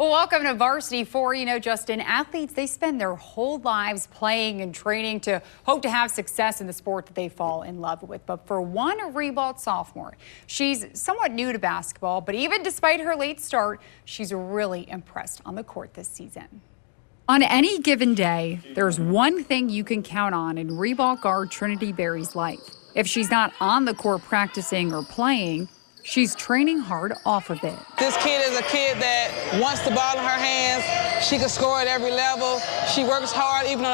Well, welcome to Varsity 4. You know, Justin, athletes, they spend their whole lives playing and training to hope to have success in the sport that they fall in love with. But for one Ribault sophomore, she's somewhat new to basketball, but even despite her late start, she's really impressed on the court this season. On any given day, there's one thing you can count on in Ribault guard Trinity Berry's life. If she's not on the court practicing or playing, she's training hard off of it. This kid is a kid that wants the ball in her hands. She can score at every level. She works hard even on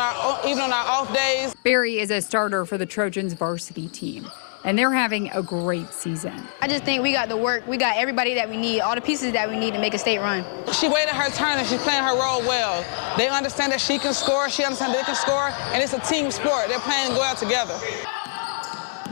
our off days. Berry is a starter for the Trojans varsity team, and they're having a great season. I just think we got the work. We got everybody that we need, all the pieces that we need to make a state run. She waited her turn and she's playing her role well. They understand that she can score, she understands they can score, and it's a team sport. They're playing well together.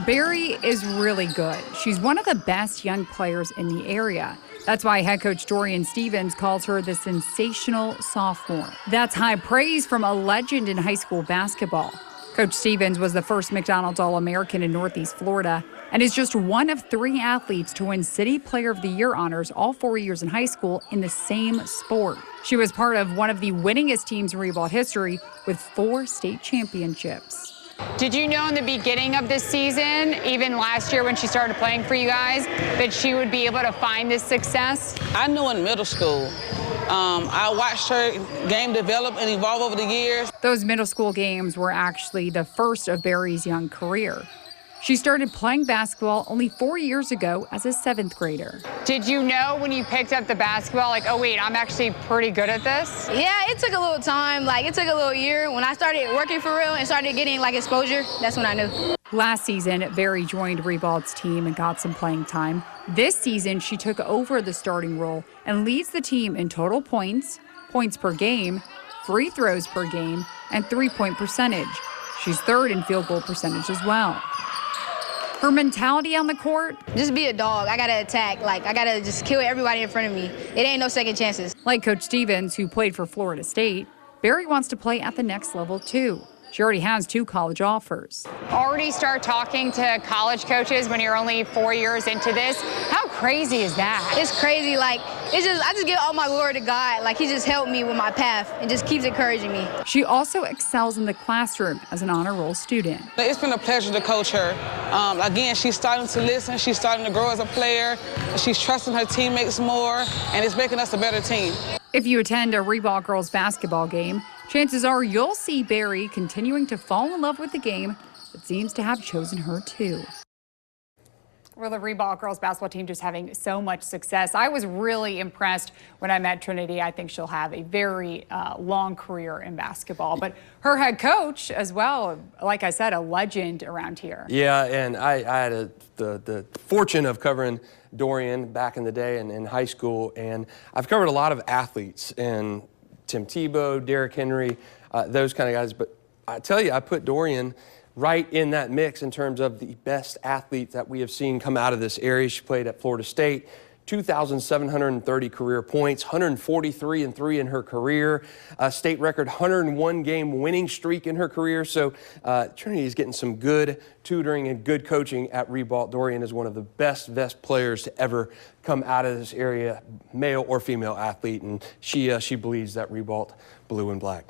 Berry is really good. She's one of the best young players in the area. That's why head coach Dorian Stevens calls her the sensational sophomore. That's high praise from a legend in high school basketball. Coach Stevens was the first McDonald's All-American in Northeast Florida and is just one of 3 athletes to win City Player of the Year honors all 4 years in high school in the same sport. She was part of one of the winningest teams in Ribault history with 4 state championships. Did you know in the beginning of this season, even last year when she started playing for you guys, that she would be able to find this success? I knew in middle school. I watched her game develop and evolve over the years. Those middle school games were actually the first of Berry's young career. She started playing basketball only 4 years ago as a 7th grader. Did you know when you picked up the basketball, like, oh wait, I'm actually pretty good at this? Yeah, it took a little time. Like, it took a little year. When I started working for real and started getting, like, exposure, that's when I knew. Last season, Berry joined Ribault's team and got some playing time. This season, she took over the starting role and leads the team in total points, points per game, free throws per game, and three-point percentage. She's 3rd in field goal percentage as well. Her mentality on the court? Just be a dog. I got to attack. Like, I got to just kill everybody in front of me. It ain't no second chances. Like Coach Stevens, who played for Florida State, Berry wants to play at the next level, too. She already has 2 college offers. Already start talking to college coaches when you're only 4 years into this. How crazy is that? It's crazy. Like, I just give all my glory to God. Like, he just helped me with my path and just keeps encouraging me. She also excels in the classroom as an honor roll student. It's been a pleasure to coach her. Again, she's starting to listen. She's starting to grow as a player. She's trusting her teammates more, and it's making us a better team. If you attend a Ribault girls basketball game, chances are you'll see Berry continuing to fall in love with the game that seems to have chosen her too. Well, the Ribault girls basketball team just having so much success. I was really impressed when I met Trinity. I think she'll have a very long career in basketball. But her head coach as well, like I said, a legend around here. Yeah, and I had the fortune of covering Dorian back in the day and in high school, and I've covered a lot of athletes, and Tim Tebow, Derrick Henry, those kind of guys. But I tell you, I put Dorian right in that mix in terms of the best athlete that we have seen come out of this area. She played at Florida State, 2,730 career points, 143-3 in her career, a state record 101-game winning streak in her career. So Trinity is getting some good tutoring and good coaching at Ribault. Dorian is one of the best players to ever come out of this area, male or female athlete, and she believes that Ribault blue and black.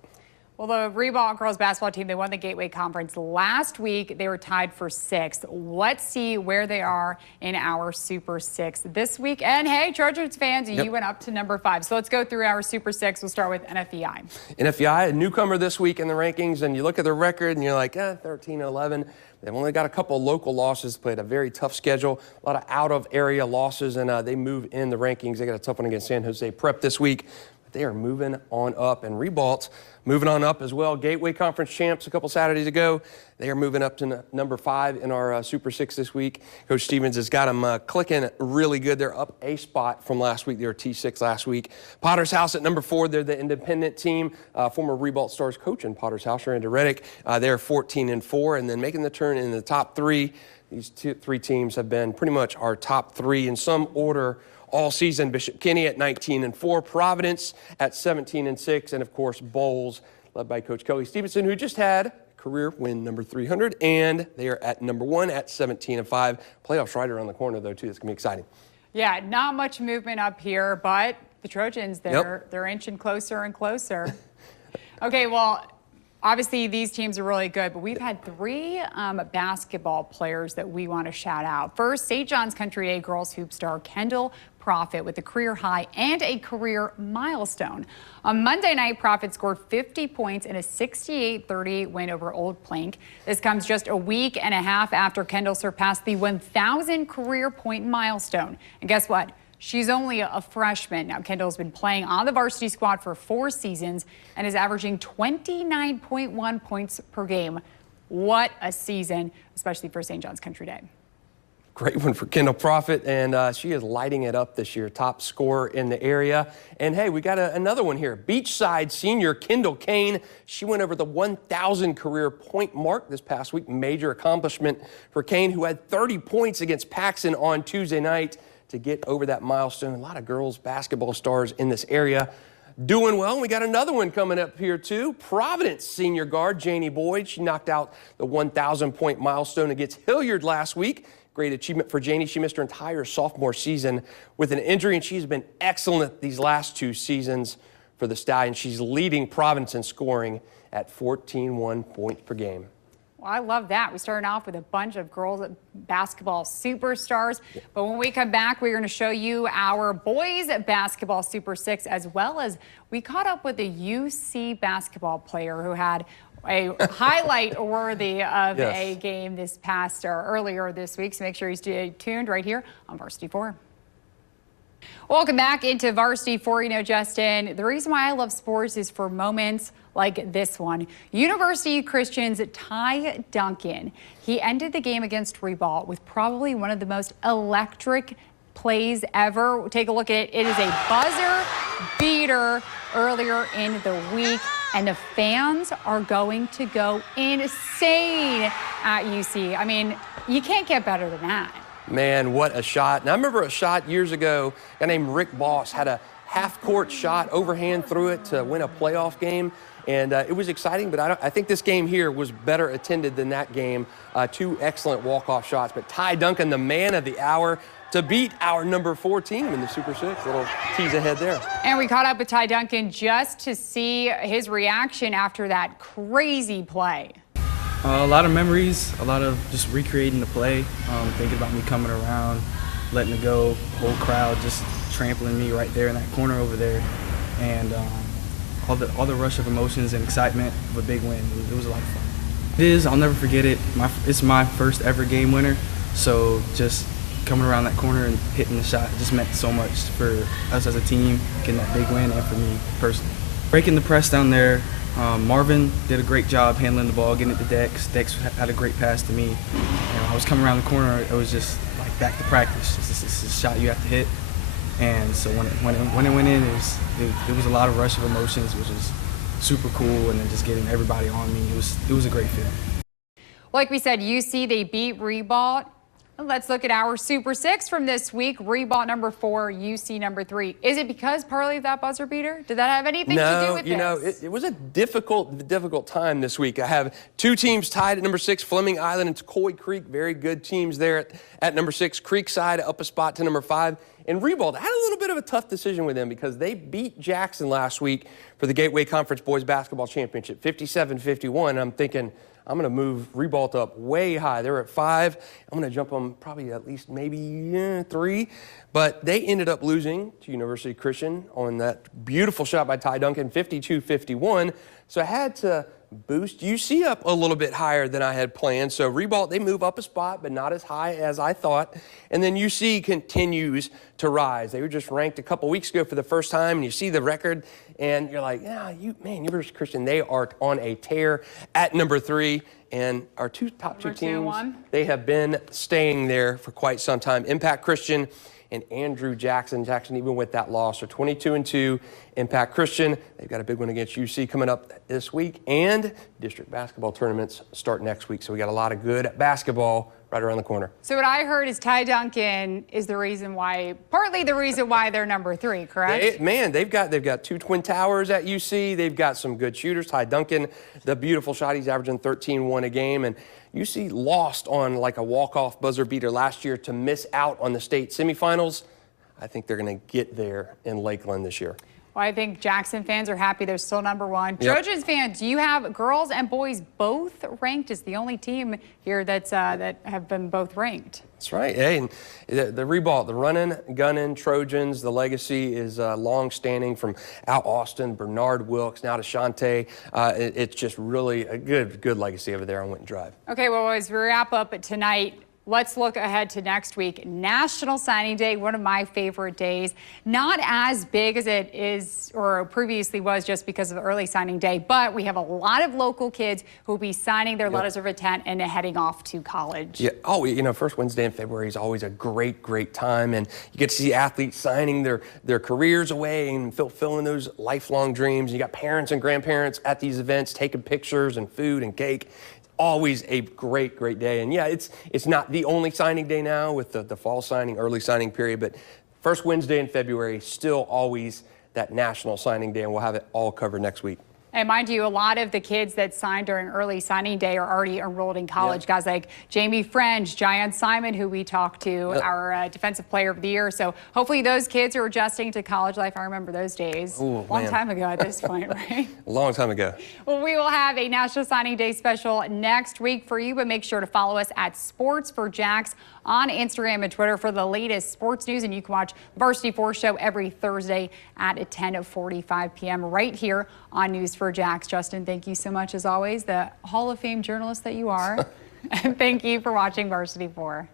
Well, the Ribault girls basketball team, they won the Gateway Conference last week. They were tied for 6th. Let's see where they are in our Super 6 this week. And hey, Trojans fans, you went up to number 5. So let's go through our Super 6. We'll start with NFEI. NFEI, a newcomer this week in the rankings, and you look at their record and you're like, 13-11. They've only got a couple local losses, played a very tough schedule, a lot of out-of-area losses, and they move in the rankings. They got a tough one against San Jose Prep this week. But they are moving on up, and Ribault moving on up as well. Gateway Conference champs a couple Saturdays ago. They are moving up to number 5 in our Super 6 this week. Coach Stevens has got them clicking really good. They're up a spot from last week. They were T6 last week. Potter's House at number 4. They're the independent team. Former Ribault Stars coach in Potter's House, Randy Reddick. They're 14-4, and then making the turn in the top 3. These 3 teams have been pretty much our top 3 in some order all season. Bishop Kenny at 19-4, Providence at 17-6, and of course Bowles, led by Coach Kelly Stevenson, who just had career win number 300, and they are at number 1 at 17-5. Playoffs right around the corner though too. It's gonna be exciting. Yeah, not much movement up here, but The Trojans, they're inching closer and closer. Okay, well, obviously these teams are really good, but we've had 3 basketball players that we want to shout out. First, St. John's Country Day girls hoop star Kendall Proffitt with a career high and a career milestone. On Monday night, Proffitt scored 50 points in a 68-38 win over Old Plank. This comes just a week and a half after Kendall surpassed the 1,000 career point milestone. And guess what? She's only a freshman. Now, Kendall's been playing on the varsity squad for 4 seasons and is averaging 29.1 points per game. What a season, especially for St. John's Country Day. Great one for Kendall Proffitt, and she is lighting it up this year, top scorer in the area. And hey, we got another one here. Beachside senior Kendall Kane. She went over the 1,000 career point mark this past week. Major accomplishment for Kane, who had 30 points against Paxton on Tuesday night to get over that milestone. A lot of girls basketball stars in this area doing well. We got another one coming up here too. Providence senior guard Janie Boyd. She knocked out the 1,000 point milestone against Hilliard last week. Great achievement for Janie. She missed her entire sophomore season with an injury, and she's been excellent these last 2 seasons for the Stallions. She's leading Providence in scoring at 14.1 points per game. Well, I love that. We started off with a bunch of girls basketball superstars, but when we come back, we're going to show you our boys basketball Super 6, as well as we caught up with a UC basketball player who had a highlight worthy of a game this past or earlier this week. So make sure you stay tuned right here on Varsity 4. Welcome back into Varsity 4. You know, Justin, the reason why I love sports is for moments like this one. University Christian's Ty Duncan. He ended the game against Ribault with probably one of the most electric plays ever. Take a look at it. It is a buzzer beater earlier in the week, and the fans are going to go insane at UC. I mean, you can't get better than that. Man, what a shot. And I remember a shot years ago, a guy named Rick Boss had a half-court shot, overhand through it to win a playoff game. And it was exciting, but I think this game here was better attended than that game. 2 excellent walk-off shots. But Ty Duncan, the man of the hour, to beat our number 4 team in the Super 6. Little tease ahead there. And we caught up with Ty Duncan just to see his reaction after that crazy play. A lot of memories, a lot of just recreating the play, thinking about me coming around, letting it go, whole crowd just trampling me right there in that corner over there. And all the rush of emotions and excitement of a big win. It was a lot of fun. It is, I'll never forget it. It's my first ever game winner, so just coming around that corner and hitting the shot just meant so much for us as a team, getting that big win, and for me personally. Breaking the press down there, Marvin did a great job handling the ball, getting it to Dex. Dex had a great pass to me. I was coming around the corner, it was just like back to practice. It's a shot you have to hit. And so when it went in, it was a lot of rush of emotions, which was super cool, and then just getting everybody on me, it was a great feeling. Like we said, UC, they beat Ribault. Let's look at our Super 6 from this week. Ribault number 4, UC number 3. Is it because partly of that buzzer beater? Did that have anything to do with this? No, you know, it was a difficult time this week. I have 2 teams tied at number 6, Fleming Island and Coy Creek. Very good teams there at number 6. Creekside up a spot to number 5. And Ribault had a little bit of a tough decision with them because they beat Jackson last week for the Gateway Conference Boys Basketball Championship, 57-51. I'm thinking, I'm going to move Ribault up way high. They're at 5. I'm going to jump them probably at least maybe 3. But they ended up losing to University Christian on that beautiful shot by Ty Duncan, 52-51. So I had to boost UC up a little bit higher than I had planned. So Ribault, they move up a spot, but not as high as I thought. And then UC continues to rise. They were just ranked a couple weeks ago for the first time, and you see the record, and you're like, yeah, University Christian, they are on a tear at number 3. And our top two teams, they have been staying there for quite some time. Impact Christian and Andrew Jackson. Jackson, even with that loss, are 22-2. Impact Christian, they've got a big one against UC coming up this week, and district basketball tournaments start next week. So we got a lot of good basketball right around the corner. So what I heard is Ty Duncan is the reason why, partly the reason why they're number 3, correct? They've got 2 twin towers at UC. They've got some good shooters. Ty Duncan, the beautiful shot, he's averaging 13-1 a game, and UC lost on like a walk-off buzzer beater last year to miss out on the state semifinals. I think they're going to get there in Lakeland this year. Well, I think Jackson fans are happy they're still '1. Yep. Trojans fans, you have girls and boys both ranked. It's the only team here that's that have been both ranked. That's right. Hey, and the Ribault, the running, gunning Trojans, the legacy is long-standing from Al Austin, Bernard Wilkes, now to Shante. It's just really a good legacy over there on Winton Drive. Okay, well, as we wrap up tonight, let's look ahead to next week. National Signing Day, one of my favorite days. Not as big as it is or previously was just because of the early signing day, but we have a lot of local kids who will be signing their letters of intent and heading off to college. Yeah. Oh, you know, first Wednesday in February is always a great time, and you get to see athletes signing their careers away and fulfilling those lifelong dreams. You got parents and grandparents at these events taking pictures and food and cake. Always a great day. And yeah, it's not the only signing day now with the fall signing, early signing period, but first Wednesday in February, still always that National Signing Day, and we'll have it all covered next week. And mind you, a lot of the kids that signed during early signing day are already enrolled in college. Guys like Jamie French, Jayan Simon, who we talked to, our defensive player of the year. So hopefully those kids are adjusting to college life. I remember those days. Ooh, long time ago at this point, right? A long time ago. Well, we will have a National Signing Day special next week for you, but make sure to follow us at Sports for Jacks on Instagram and Twitter for the latest sports news. And you can watch Varsity 4 show every Thursday at 10:45 p.m. right here on News for Jacks. Justin, thank you so much as always, the Hall of Fame journalist that you are. And thank you for watching Varsity 4.